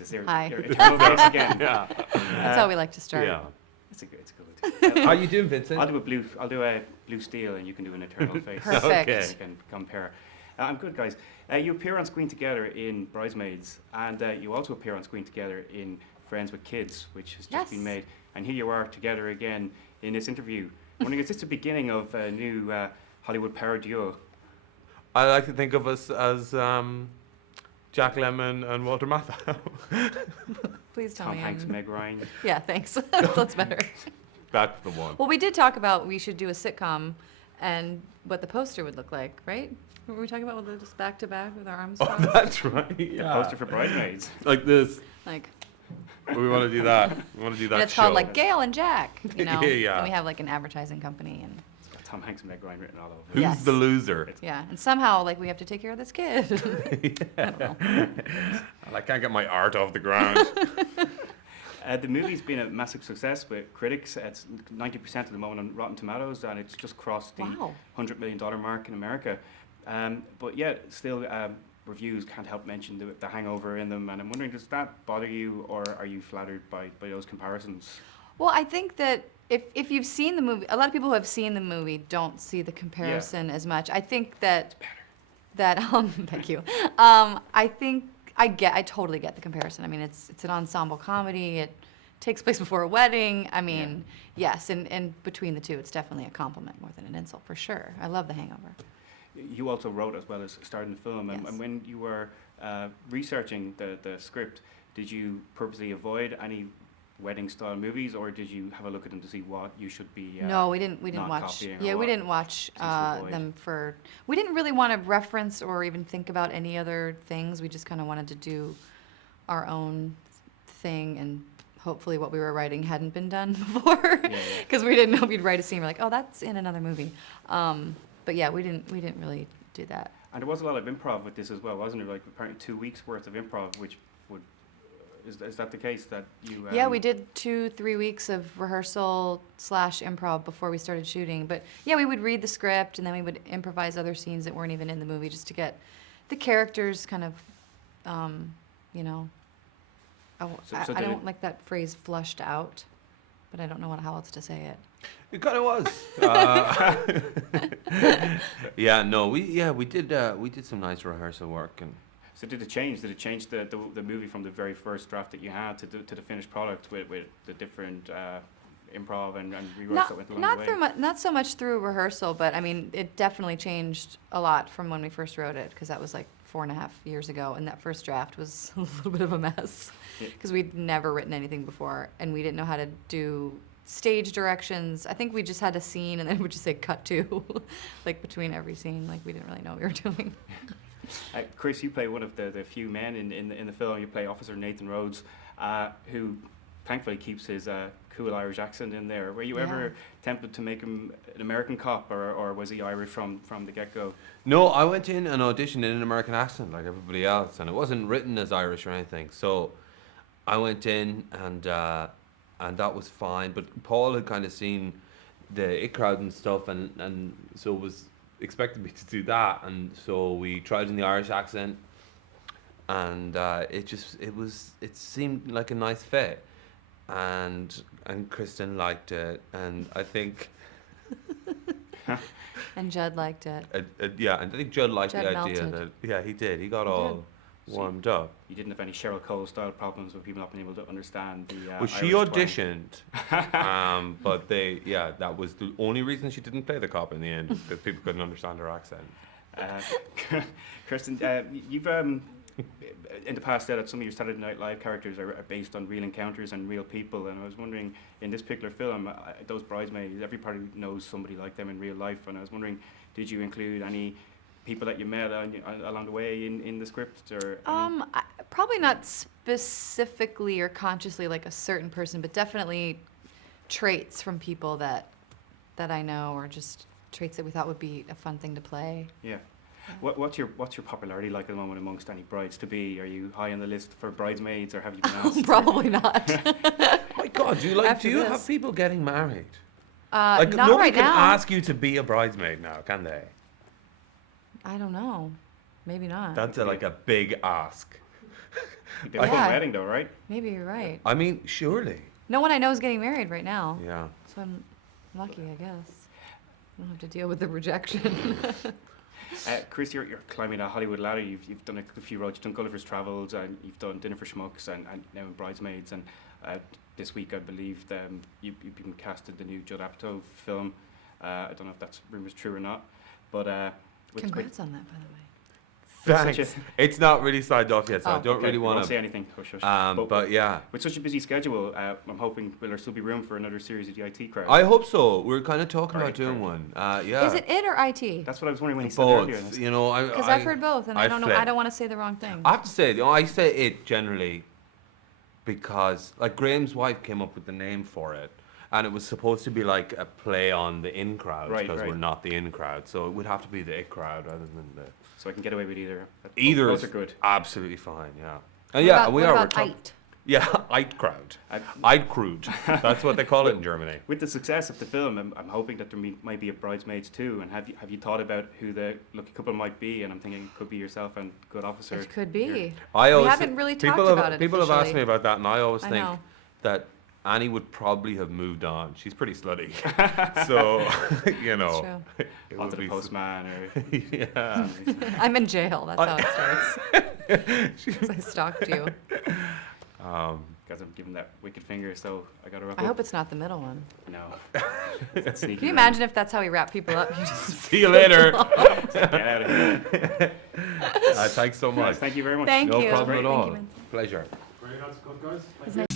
This is Hi. your eternal face again. Yeah. That's how we like to start. Yeah. It's a good. How you doing, Vincent? I'll do a blue steel, and you can do an eternal face. Perfect. Okay. We can compare. I'm good, guys. You appear on screen together in Bridesmaids, and you also appear on screen together in Friends with Kids, which has just been made. And here you are together again in this interview. I'm wondering, is this the beginning of a new Hollywood power duo? I like to think of us as Jack Lemmon and Walter Matthau. Please tell Tom me. Hanks, Meg Ryan. Yeah, thanks. That's better. That's the one. Well, we did talk about we should do a sitcom and what the poster would look like, right? What were we talking about with just back to back with our arms Oh, crossed? that's right. The Yeah. poster for Bridesmaids. Like this. Like, We want to do that. We want to do that and it's show. called like Gail and Jack, you know? Yeah. And we have like an advertising company and It's got Tom Hanks and Meg Ryan written all over it. Who's Yes. the loser? yeah, and somehow like we have to take care of this kid. I don't know. I can't get my art off the ground. The movie's been a massive success with critics. It's 90% at the moment on Rotten Tomatoes, and it's just crossed the Wow. $100 million mark in America. But yet, still, reviews can't help mention the hangover in them. And I'm wondering, does that bother you, or are you flattered by those comparisons? Well, I think that if you've seen the movie, a lot of people who have seen the movie don't see the comparison as much. I think that thank you. I think I totally get the comparison. I mean, it's an ensemble comedy. It takes place before a wedding. I mean, yes, and between the two, it's definitely a compliment more than an insult for sure. I love The Hangover. You also wrote as well as starred in the film. Yes. And when you were researching the script, did you purposely avoid any wedding-style movies, or did you have a look at them to see what you should be No, we didn't not watch. copying or Yeah, we what didn't watch to avoid? them for. We didn't really want to reference or even think about any other things. We just kind of wanted to do our own thing, and hopefully, what we were writing hadn't been done before, because we didn't know we'd write a scene. We're like, oh, that's in another movie. But yeah, we didn't really do that. And there was a lot of improv with this as well, wasn't there? Like apparently 2 weeks worth of improv, which would is that the case that you? Yeah, we did 2-3 weeks of rehearsal / improv before we started shooting. But yeah, we would read the script and then we would improvise other scenes that weren't even in the movie just to get the characters kind of, you know. I don't like that phrase "flushed out," but I don't know how else to say it. It kind of was. We did some nice rehearsal work, and So did it change? Did it change the movie from the very first draft that you had to the finished product with the different improv and reworks that went along the way? Not so much through rehearsal, but I mean, it definitely changed a lot from when we first wrote it, because that was like 4.5 years ago, and that first draft was a little bit of a mess because we'd never written anything before, and we didn't know how to do stage directions. I think we just had a scene, and then it would just say cut to, like between every scene. Like we didn't really know what we were doing. Chris, you play one of the few men in the film. You play Officer Nathan Rhodes, who thankfully keeps his cool Irish accent in there. Were you ever tempted to make him an American cop, or was he Irish from the get-go? no, I went in and auditioned in an American accent like everybody else, and it wasn't written as Irish or anything. So I went in and that was fine. But Paul had kind of seen the It Crowd and stuff, and so was expected me to do that, and so we tried in the Irish accent, and it seemed like a nice fit, and KRISTEN liked it, and I think And Judd liked it. and I think Judd liked Judd the idea melted. that he did. He got all warmed up. You didn't have any Cheryl Cole style problems with people not being able to understand the Well, she Irish twang? auditioned, but that was the only reason she didn't play the cop in the end, because people couldn't understand her accent. KRISTEN, you've in the past said that some of your Saturday Night Live characters are based on real encounters and real people, and I was wondering, in this particular film, those Bridesmaids, everybody knows somebody like them in real life, and I was wondering, did you include any people that you met along the way in the script, or Probably not specifically or consciously like a certain person, but definitely traits from people that I know, or just traits that we thought would be a fun thing to play. Yeah. What's your popularity like at the moment amongst any brides to be? Are you high on the list for Bridesmaids, or have you been asked? Probably not. My God, do you After have this. people getting married? Not nobody right can now. ask you to be a bridesmaid now, can they? I don't know. Maybe not. That's like a big ask. Before Yeah. the wedding, though, right? Maybe you're right. I mean, surely. No one I know is getting married right now. Yeah. So I'm lucky, I guess. I don't have to deal with the rejection. Chris, you're climbing that Hollywood ladder. You've done a few roles. You've done Gulliver's Travels, and you've done Dinner for Schmucks, and now in Bridesmaids. And this week, I believe you've been cast in the new Judd Apatow film. I don't know if that's rumors true or not, but Congrats on that, by the way. Thanks. It's not really signed off yet, so I Oh, don't okay, really we won't want say to. anything. Hush, hush. But yeah, with such a busy schedule, I'm hoping will there still be room for another series of the IT crowd? I hope so. We're kind of talking about Right, doing right. one. Yeah. Is it it or IT? That's what I was wondering when he said earlier. Both. You know, Because I've heard both, and I don't know. flip. I don't want to say the wrong thing. I have to say, I say it generally because, like, Graham's wife came up with the name for it, and it was supposed to be like a play on the in crowd Right, because right. we're not the in crowd, so it would have to be the it crowd rather than the. So I can get away with either. Either Both is are good. absolutely fine. Yeah. And What yeah, about, we what are. about We're IT? Yeah, Eid crowd. I- Eid crowd. That's what they call it in Germany. With the success of the film, I'm hoping that there might be a Bridesmaids too. And have you thought about who the lucky couple might be? And I'm thinking it could be yourself and Good Officer. It could be. Here. I We always haven't really talked people have, about it People have asked officially. me about that, and I always I think know. that Annie would probably have moved on. She's pretty slutty, so you know. true. It Onto would the be postman or yeah. I'm in jail. That's how it starts. 'Cause I stalked you. because I'm giving that wicked finger, so I got to wrap I up. hope it's not the middle one. No. That's sneaky Can you around. imagine if that's how we wrap people up? You just See you later. Get out of here. Thanks so much. Thank you very much. Thank No you. problem at Thank all. you, Vincent. Pleasure. Very nice, guys. It's nice